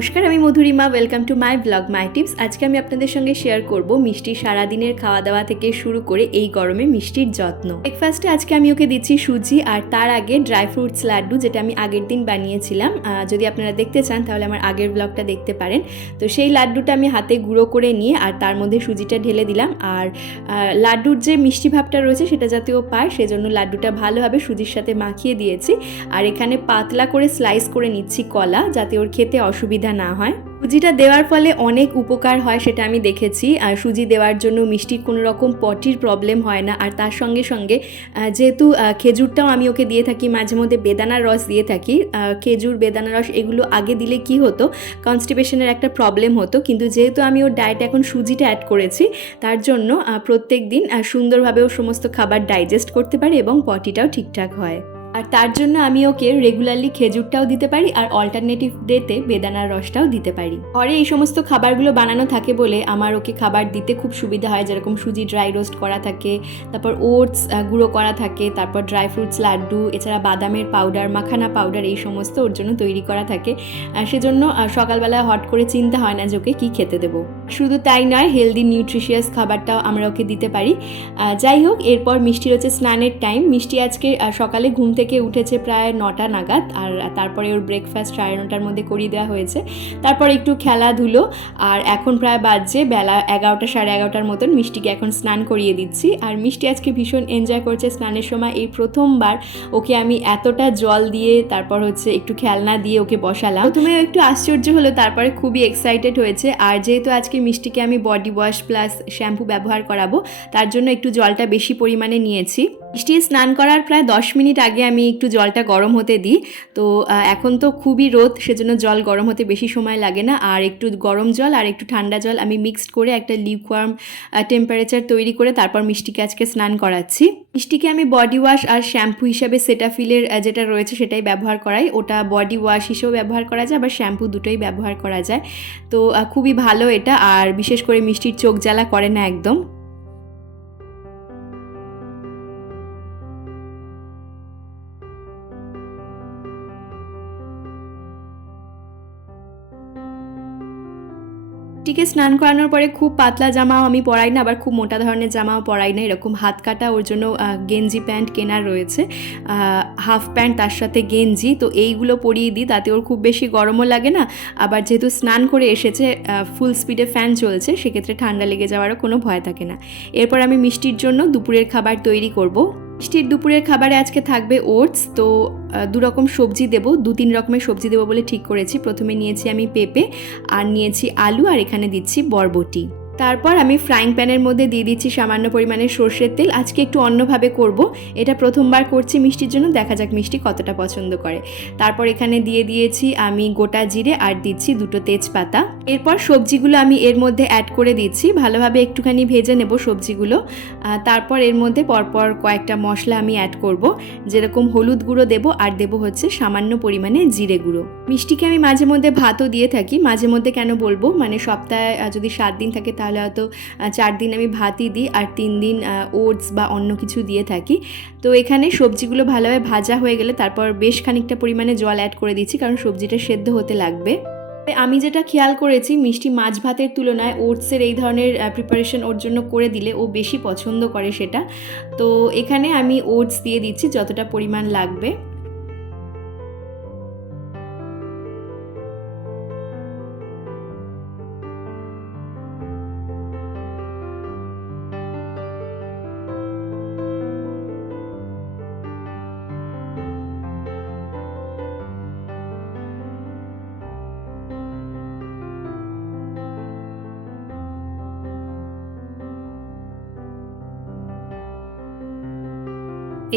নমস্কার, আমি Madhurima. Welcome to my blog my tips আজকে আমি আপনাদের সঙ্গে শেয়ার করব মিষ্টি সারাদিনের খাওয়া দাওয়া থেকে শুরু করে এই গরমে মিষ্টির যত্ন। ব্রেকফাস্টে আজকে আমি ওকে দিচ্ছি সুজি আর তার আগে ড্রাই ফ্রুটস লাড্ডু, যেটা আমি আগের দিন বানিয়েছিলাম। যদি আপনারা দেখতে চান, তাহলে আমার আগের ব্লগটা দেখতে পারেন। তো সেই লাড্ডুটা আমি হাতে গুঁড়ো করে নিয়ে আর তার মধ্যে সুজিটা ঢেলে দিলাম। আর লাড্ডুর যে মিষ্টি ভাবটা রয়েছে, সেটা যাতে ও পায়, সেজন্য লাড্ডুটা ভালোভাবে সুজির সাথে মাখিয়ে দিয়েছি। আর এখানে পাতলা করে স্লাইস করে নিচ্ছি কলা, যাতে ওর খেতে অসুবিধা না হয়। সুজিটা দেওয়ার ফলে অনেক উপকার হয় সেটা আমি দেখেছি। আর সুজি দেওয়ার জন্য মিষ্টির কোনো রকম পটির প্রবলেম হয় না। আর তার সঙ্গে সঙ্গে যেহেতু খেজুরটাও আমি ওকে দিয়ে থাকি, মাঝে মধ্যে বেদানার রস দিয়ে থাকি খেজুর, বেদানার রস এগুলো আগে দিলে কি হতো? কনস্টিপেশনের একটা প্রবলেম হতো। কিন্তু যেহেতু আমি ওর ডায়েটে এখন সুজিটা অ্যাড করেছি, তার জন্য প্রত্যেক দিন সুন্দরভাবে ও সমস্ত খাবার ডাইজেস্ট করতে পারে এবং পটিটাও ঠিকঠাক হয়। আর তার জন্য আমি ওকে রেগুলারলি খেজুরটাও দিতে পারি আর অল্টারনেটিভ ডেতে বেদানার রসটাও দিতে পারি। ঘরে এই সমস্ত খাবারগুলো বানানো থাকে বলে আমার ওকে খাবার দিতে খুব সুবিধা হয়, যেরকম সুজি ড্রাই রোস্ট করা থাকে, তারপর ওটস গুঁড়ো করা থাকে, তারপর ড্রাই ফ্রুটস লাড্ডু, এছাড়া বাদামের পাউডার মাখানা পাউডার এই সমস্ত ওর জন্য তৈরি করা থাকে। সেজন্য সকালবেলা হট করে চিন্তা হয় না যে ওকে কী খেতে দেবো। শুধু তাই নয় হেলদি নিউট্রিশিয়াস খাবারটাও আমরা ওকে দিতে পারি। যাই হোক, এরপর মিষ্টির হচ্ছে স্নানের টাইম মিষ্টি আজকে সকালে ঘুম থেকে উঠেছে প্রায় নটা নাগাদ, আর তারপরে ওর ব্রেকফাস্ট সাড়ে নটার মধ্যে করিয়ে দেওয়া হয়েছে। তারপর একটু খেলাধুলো, আর এখন প্রায় বাজছে, বেলা এগারোটা সাড়ে এগারোটার মতন মিষ্টিকে এখন স্নান করিয়ে দিচ্ছি। আর মিষ্টি আজকে ভীষণ এনজয় করছে স্নানের সময়। এই প্রথমবার ওকে আমি এতটা জল দিয়ে, তারপর হচ্ছে একটু খেলনা দিয়ে ওকে বসালাম। প্রথমে একটু আশ্চর্য হলো তারপরে খুবই এক্সাইটেড হয়েছে। আর যেহেতু আজকে মিষ্টিকে আমি বডি ওয়াশ প্লাস শ্যাম্পু ব্যবহার করাবো। তার জন্য একটু জলটা বেশি পরিমাণে নিয়েছি। মিষ্টি স্নান করার প্রায় দশ মিনিট আগে আমি একটু জলটা গরম হতে দিই। তো এখন তো খুবই রোদ, সেজন্য জল গরম হতে বেশি সময় লাগে না। আর একটু গরম জল আর একটু ঠান্ডা জল আমি মিক্সড করে একটা লিকওয়ার্ম টেম্পারেচার তৈরি করে তারপর মিষ্টিকে আজকে স্নান করাচ্ছি। মিষ্টিকে আমি বডি ওয়াশ আর শ্যাম্পু হিসাবে সেটাফিলের যেটা রয়েছে সেটাই ব্যবহার করাই। ওটা বডি ওয়াশ হিসেবেও ব্যবহার করা যায়, আবার শ্যাম্পু দুটোই ব্যবহার করা যায়। তো খুবই ভালো এটা। আর বিশেষ করে মিষ্টির চোখ জ্বালা করে না একদম। টিকে স্নান করানোর পরে খুব পাতলা জামাও আমি পরাই না, আবার খুব মোটা ধরনের জামাও পরাই না, এরকম হাত কাটা, ওর জন্য গেঞ্জি প্যান্ট কেনার রয়েছে। হাফ প্যান্ট, তার সাথে গেঞ্জি, তো এইগুলো পরিয়ে দিই, তাতে ওর খুব বেশি গরমও লাগে না। আবার যেহেতু স্নান করে এসেছে ফুল স্পিডে ফ্যান চলছে, সেক্ষেত্রে ঠান্ডা লেগে যাওয়ারও কোনো ভয় থাকে না। এরপর আমি মিষ্টির জন্য দুপুরের খাবার তৈরি করব। মিষ্টির দুপুরের খাবারে আজকে থাকবে ওটস, তো দু রকম সবজি দেব, দু তিন রকমের সবজি দেবো বলে ঠিক করেছি। প্রথমে নিয়েছি আমি পেঁপে, আর নিয়েছি আলু, আর এখানে দিচ্ছি বরবটি। তারপর আমি ফ্রাইং প্যানের মধ্যে দিয়ে দিচ্ছি সামান্য পরিমাণে সর্ষের তেল। আজকে একটু অন্যভাবে করব। এটা প্রথমবার করছি মিষ্টির জন্য। দেখা যাক মিষ্টি কতটা পছন্দ করে। তারপর এখানে দিয়ে দিয়েছি আমি গোটা জিরে আর দিচ্ছি দুটো তেজপাতা। এরপর সবজিগুলো আমি এর মধ্যে অ্যাড করে দিচ্ছি। ভালোভাবে একটুখানি ভেজে নেব সবজিগুলো। তারপর এর মধ্যে পরপর কয়েকটা মশলা আমি অ্যাড করব। যেরকম হলুদ গুঁড়ো দেব আর দেব হচ্ছে সামান্য পরিমাণে জিরে গুঁড়ো। মিষ্টিকে আমি মাঝে মধ্যে ভাতও দিয়ে থাকি। মাঝে মধ্যে কেন বলব? মানে সপ্তাহে যদি সাত দিন থাকে তাহলে হয়তো চার দিন আমি ভাতই দিই আর তিন দিন ওটস বা অন্য কিছু দিয়ে থাকি। তো এখানে সবজিগুলো ভালোভাবে ভাজা হয়ে গেলে তারপর বেশ খানিকটা পরিমাণে জল অ্যাড করে দিচ্ছি, কারণ সবজিটা সেদ্ধ হতে লাগবে। আমি যেটা খেয়াল করেছি, মিষ্টি মাছ ভাতের তুলনায় ওটসের এই ধরনের প্রিপারেশন ওর জন্য করে দিলে ও বেশি পছন্দ করে সেটা। তো এখানে আমি ওটস দিয়ে দিচ্ছি যতটা পরিমাণ লাগবে।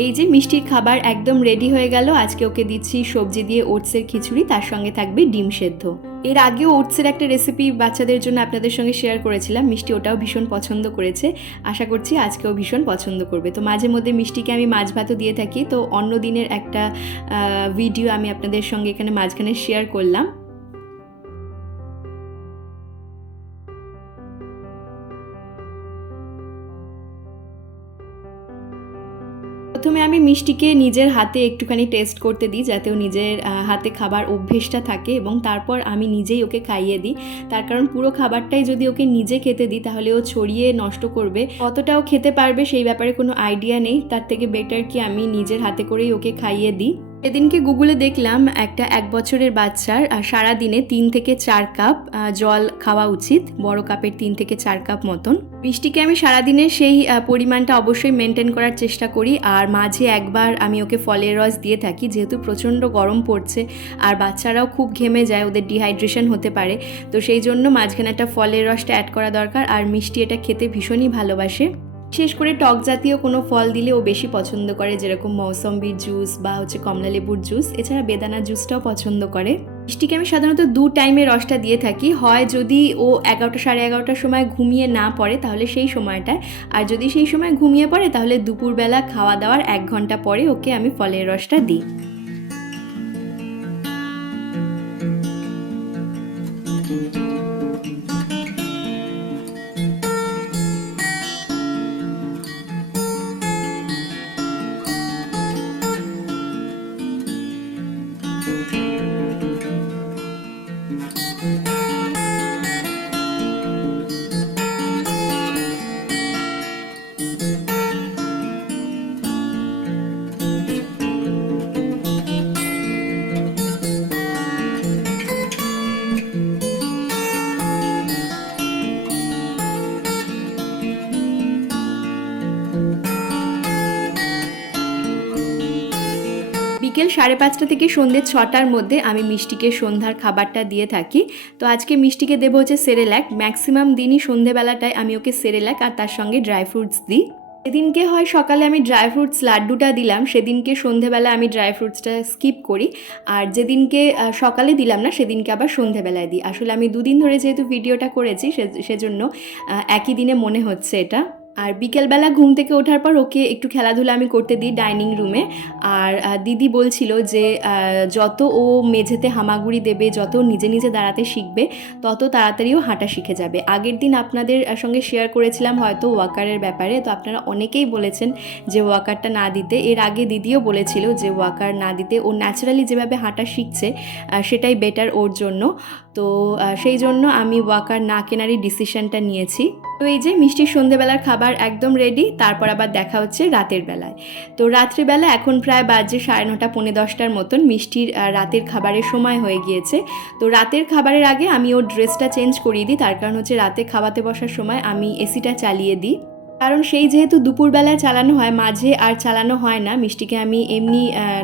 এই যে মিষ্টির খাবার একদম রেডি হয়ে গেল, আজকে ওকে দিচ্ছি সবজি দিয়ে ওটসের খিচুড়ি, তার সঙ্গে থাকবে ডিম সেদ্ধ। এর আগেও ওটসের একটা রেসিপি বাচ্চাদের জন্য আপনাদের সঙ্গে শেয়ার করেছিলাম, মিষ্টি ওটাও ভীষণ পছন্দ করেছে। আশা করছি আজকেও ভীষণ পছন্দ করবে। তো মাঝে মধ্যে মিষ্টিকে আমি মাছ ভাতও দিয়ে থাকি, তো অন্য দিনের একটা ভিডিও আমি আপনাদের সঙ্গে এখানে মাঝখানে শেয়ার করলাম। প্রথমে আমি মিষ্টিকে নিজের হাতে একটুখানি টেস্ট করতে দিই যাতে ও নিজের হাতে খাবার অভ্যেসটা থাকে এবং তারপর আমি নিজেই ওকে খাইয়ে দিই। তার কারণ পুরো খাবারটাই যদি ওকে নিজে খেতে দিই তাহলে ও ছড়িয়ে নষ্ট করবে। কতটা ও খেতে পারবে সেই ব্যাপারে কোনো আইডিয়া নেই। তার থেকে বেটার কি আমি নিজের হাতে করেই ওকে খাইয়ে দিই। এদিনকে গুগলে দেখলাম একটা এক বছরের বাচ্চার সারা দিনে তিন থেকে চার কাপ জল খাওয়া উচিত, বড় কাপের তিন থেকে চার কাপ মতন। মিষ্টিকে আমি সারাদিনে সেই পরিমাণটা অবশ্যই মেনটেন করার চেষ্টা করি, আর মাঝে একবার আমি ওকে ফলের রস দিয়ে থাকি, যেহেতু প্রচণ্ড গরম পড়ছে, আর বাচ্চারাও খুব ঘেমে যায়, ওদের ডিহাইড্রেশন হতে পারে। তো সেই জন্য মাঝখানে একটা ফলের রসটা অ্যাড করা দরকার, আর মিষ্টি এটা খেতে ভীষণই ভালোবাসে। বিশেষ করে টক জাতীয় কোনো ফল দিলে ও বেশি পছন্দ করে, যেরকম মৌসম্বির জুস বা হচ্ছে কমলা লেবুর জুস। এছাড়া বেদানা জুসটাও পছন্দ করে। মিষ্টিকে আমি সাধারণত দু টাইমে রসটা দিয়ে থাকি। হয় যদি ও এগারোটা সাড়ে এগারোটার সময় ঘুমিয়ে না পড়ে, তাহলে সেই সময়টায়। আর যদি সেই সময় ঘুমিয়ে পড়ে, তাহলে দুপুরবেলা খাওয়া দাওয়ার এক ঘণ্টা পরে ওকে আমি ফলের রসটা দিই। বিকেল সাড়ে পাঁচটা থেকে সন্ধ্যে ছটার মধ্যে আমি মিষ্টিকে সন্ধ্যার খাবারটা দিয়ে থাকি। তো আজকে মিষ্টিকে দেবো হচ্ছে সেরেল্যাক ম্যাক্সিমাম দিনই সন্ধেবেলাটায় আমি ওকে সেরেল্যাক আর তার সঙ্গে ড্রাই ফ্রুটস দিই। সেদিনকে হয় সকালে আমি ড্রাই ফ্রুটস লাড্ডুটা দিলাম, সেদিনকে সন্ধেবেলা আমি ড্রাই ফ্রুটসটা স্কিপ করি। আর যেদিনকে সকালে দিলাম না, সেদিনকে আবার সন্ধেবেলায় দিই। আসলে আমি দুদিন ধরে যেহেতু ভিডিওটা করেছি সেজন্য একই দিনে মনে হচ্ছে এটা। আর বিকেলবেলা ঘুম থেকে ওঠার পর ওকে একটু খেলাধুলা আমি করতে দিই ডাইনিং রুমে। আর দিদি বলছিল যে যত ও মেঝেতে হামাগুড়ি দেবে, যত নিজে নিজে দাঁড়াতে শিখবে, তত তাড়াতাড়িও হাঁটা শিখে যাবে। আগের দিন আপনাদের সঙ্গে শেয়ার করেছিলাম হয়তো ওয়াকারের ব্যাপারে, তো আপনারা অনেকেই বলেছেন যে ওয়াকারটা না দিতে। এর আগে দিদিও বলেছিল যে ওয়াকার না দিতে ও ন্যাচারালি যেভাবে হাঁটা শিখছে সেটাই বেটার ওর জন্য। তো সেই জন্য আমি ওয়াকার না কেনারই ডিসিশনটা নিয়েছি। তো এই যে মিষ্টির সন্ধেবেলার খাবার একদম রেডি তারপর আবার দেখা হচ্ছে রাতের বেলায়। তো রাত্রিবেলা এখন প্রায় বাজে সাড়ে নটা, পৌনে দশটার মতন মিষ্টির রাতের খাবারের সময় হয়ে গিয়েছে। তো রাতের খাবারের আগে আমি ওর ড্রেসটা চেঞ্জ করিয়ে দিই, তার কারণ হচ্ছে রাতে খাওয়াতে বসার সময় আমি এসিটা চালিয়ে দিই। কারণ সেই যেহেতু দুপুরবেলায় চালানো হয়, মাঝে আর চালানো হয় না, মিষ্টিকে আমি এমনি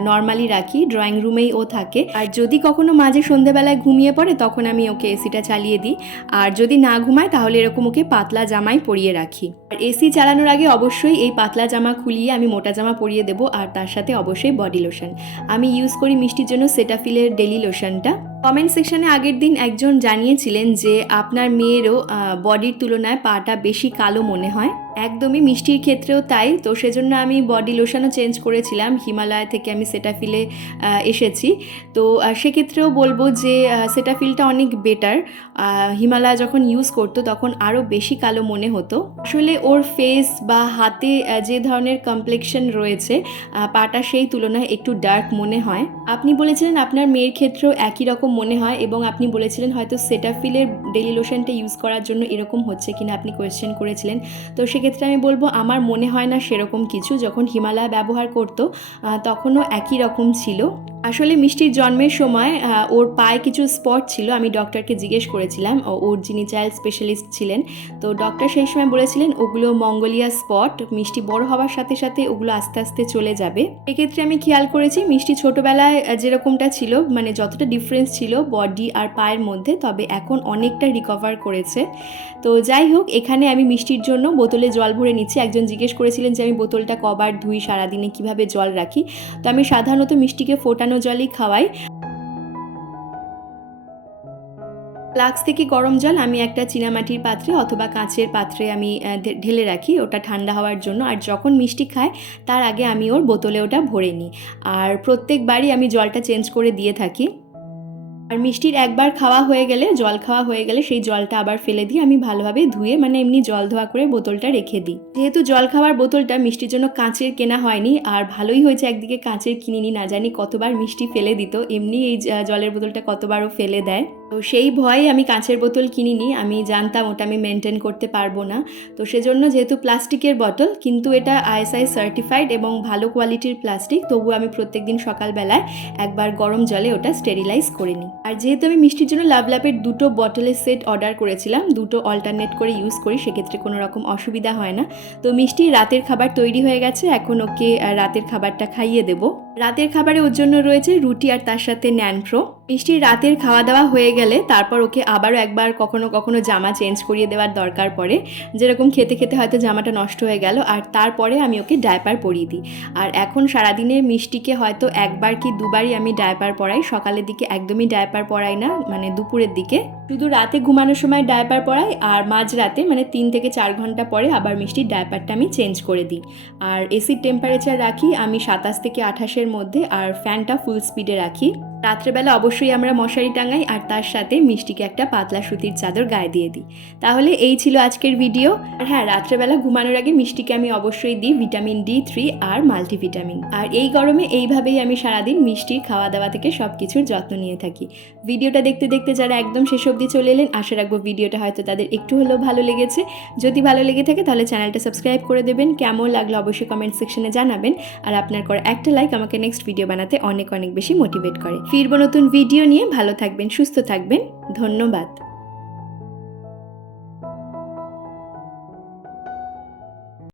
নর্মালি রাখি ড্রয়িং রুমেই ও থাকে। আর যদি কখনো মাঝে সন্ধেবেলায় ঘুমিয়ে পড়ে, তখন আমি ওকে এসিটা চালিয়ে দিই। আর যদি না ঘুমায়, তাহলে এরকম ওকে পাতলা জামাই পরিয়ে রাখি। আর এসি চালানোর আগে অবশ্যই এই পাতলা জামা খুলিয়ে আমি মোটা জামা পরিয়ে দেবো, আর তার সাথে অবশ্যই বডি লোশন আমি ইউজ করি মিষ্টির জন্য সেটাফিলের ডেলি লোশনটা কমেন্ট সেকশনে আগের দিন একজন জানিয়েছিলেন যে আপনার মেয়েরও বডির তুলনায় পাটা বেশি কালো মনে হয়। একদমই মিষ্টির ক্ষেত্রেও তাই। তো সেজন্য আমি বডি লোশনও চেঞ্জ করেছিলাম। হিমালয় থেকে আমি সেটাফিলে আহ, এসেছি। তো সেক্ষেত্রেও বলব যে আহ, সেটাফিলটা অনেক বেটার হিমালয় যখন ইউজ করতো তখন আরও বেশি কালো মনে হতো। আসলে ওর ফেস বা হাতে যে ধরনের কমপ্লেকশন রয়েছে পাটা সেই তুলনায় একটু ডার্ক মনে হয়। আপনি বলেছিলেন আপনার মেয়ের ক্ষেত্রেও একই রকম মনে হয় এবং আপনি বলেছিলেন হয়তো সেটাফিলের ডেলি লোশনটা ইউজ করার জন্য এরকম হচ্ছে কিনা আপনি কোয়েশ্চেন করেছিলেন। তো সেক্ষেত্রে আমি বলব আমার মনে হয় না সেরকম কিছু। যখন হিমালয় ব্যবহার করতো তখনও একই রকম ছিল। আসলে মিষ্টির জন্মের সময় ওর পায়ে কিছু স্পট ছিল। আমি ডক্টরকে জিজ্ঞেস করেছিলাম ওর যিনি চাইল্ড স্পেশালিস্ট ছিলেন, তো ডক্টর সেই সময় বলেছিলেন, ওগুলো মঙ্গোলিয়া স্পট মিষ্টি বড় হওয়ার সাথে সাথে ওগুলো আস্তে আস্তে চলে যাবে। এক্ষেত্রে আমি খেয়াল করেছি, মিষ্টি ছোটোবেলায় যেরকমটা ছিল মানে যতটা ডিফারেন্স ছিল বডি আর পায়ের মধ্যে, তবে এখন অনেকটা রিকভার করেছে। তো যাই হোক, এখানে আমি মিষ্টির জন্য বোতলে জল ভরে নিচ্ছি। একজন জিজ্ঞেস করেছিলেন যে আমি বোতলটা কবার ধুই, সারাদিনে কীভাবে জল রাখি? তো আমি সাধারণত মিষ্টিকে ফোটানো জলই খাওয়াই। ফ্লাক্স থেকে গরম জল আমি একটা চীনামাটির পাত্রে অথবা কাঁচের পাত্রে আমি ঢেলে রাখি, ওটা ঠান্ডা হওয়ার জন্য। আর যখন মিষ্টি খায়, তার আগে আমি ওর বোতলে ওটা ভরে নিই। আর প্রত্যেকবারই আমি জলটা চেঞ্জ করে দিয়ে থাকি। আর মিষ্টির একবার খাওয়া হয়ে গেলে, জল খাওয়া হয়ে গেলে সেই জলটা আবার ফেলে দিয়ে আমি ভালোভাবে ধুয়ে মানে এমনি জল ধোয়া করে বোতলটা রেখে দিই। যেহেতু জল খাওয়ার বোতলটা মিষ্টির জন্য কাঁচের কেনা হয়নি, আর ভালোই হয়েছে একদিকে কাঁচের কিনিনি, না জানি কতবার মিষ্টি ফেলে দিত, এমনি এই জলের বোতলটা কতবারও ফেলে দেয়। তো সেই ভয়ে আমি কাঁচের বোতল কিনিনি, আমি জানতাম ওটা আমি মেনটেন করতে পারব না। তো সেজন্য যেহেতু প্লাস্টিকের বোতল, কিন্তু এটা আইএসআই সার্টিফাইড এবং ভালো কোয়ালিটির প্লাস্টিক, তবু আমি প্রত্যেক দিন সকালবেলায় একবার গরম জলে ওটা স্টেরিলাইজ করে নিই। আর যেহেতু আমি মিষ্টির জন্য লাভলাপের দুটো বটলের সেট অর্ডার করেছিলাম, দুটো অল্টারনেট করে ইউজ করি, সেক্ষেত্রে কোনো রকম অসুবিধা হয় না। তো মিষ্টি রাতের খাবার তৈরি হয়ে গেছে, এখন ওকে রাতের খাবারটা খাইয়ে দেবো। রাতের খাবারে ওর জন্য রয়েছে রুটি আর তার সাথে ন্যানপ্রো মিষ্টির রাতের খাওয়া দাওয়া হয়ে গেলে তারপর ওকে আবারও একবার কখনো কখনো জামা চেঞ্জ করিয়ে দেওয়ার দরকার পড়ে। যেরকম খেতে খেতে হয়তো জামাটা নষ্ট হয়ে গেল আর তারপরে আমি ওকে ডায়পার পরিয়ে দিই। আর এখন সারাদিনে মিষ্টিকে হয়তো একবার কি দুবারই আমি ডায়পার পরাই, সকালের দিকে একদমই ডায়পার পরাই না মানে দুপুরের দিকে। শুধু রাতে ঘুমানোর সময় ডায়পার পরাই আর মাঝরাতে মানে তিন থেকে চার ঘণ্টা পরে আবার মিষ্টির ডায়পারটা আমি চেঞ্জ করে দিই। আর এসির টেম্পারেচার রাখি আমি সাতাশ থেকে আঠাশের মধ্যে আর ফ্যানটা ফুল স্পিডে রাখি। রাত্রেবেলা অবশ্যই আমরা মশারি টাঙাই আর তার সাথে মিষ্টিকে একটা পাতলা সুতির চাদর গায়ে দিয়ে দিই। তাহলে এই ছিল আজকের ভিডিও। আর হ্যাঁ রাত্রেবেলা ঘুমানোর আগে মিষ্টিকে আমি অবশ্যই দিই ভিটামিন ডি থ্রি আর মাল্টিভিটামিন। আর এই গরমে এইভাবেই আমি সারাদিন মিষ্টির খাওয়া দাওয়া থেকে সব কিছুর যত্ন নিয়ে থাকি। ভিডিওটা দেখতে দেখতে যারা একদম শেষ অবধি চলে এলেন, আশা রাখব ভিডিওটা হয়তো তাদের একটু হলেও ভালো লেগেছে। যদি ভালো লেগে থাকে তাহলে চ্যানেলটা সাবস্ক্রাইব করে দেবেন। কেমন লাগল অবশ্যই কমেন্ট সেকশনে জানাবেন। আর আপনার করা একটা লাইক আমাকে নেক্সট ভিডিও বানাতে অনেক অনেক বেশি মোটিভেট করে। ফিরবো নতুন ভিডিও নিয়ে ভালো থাকবেন সুস্থ থাকবেন ধন্যবাদ।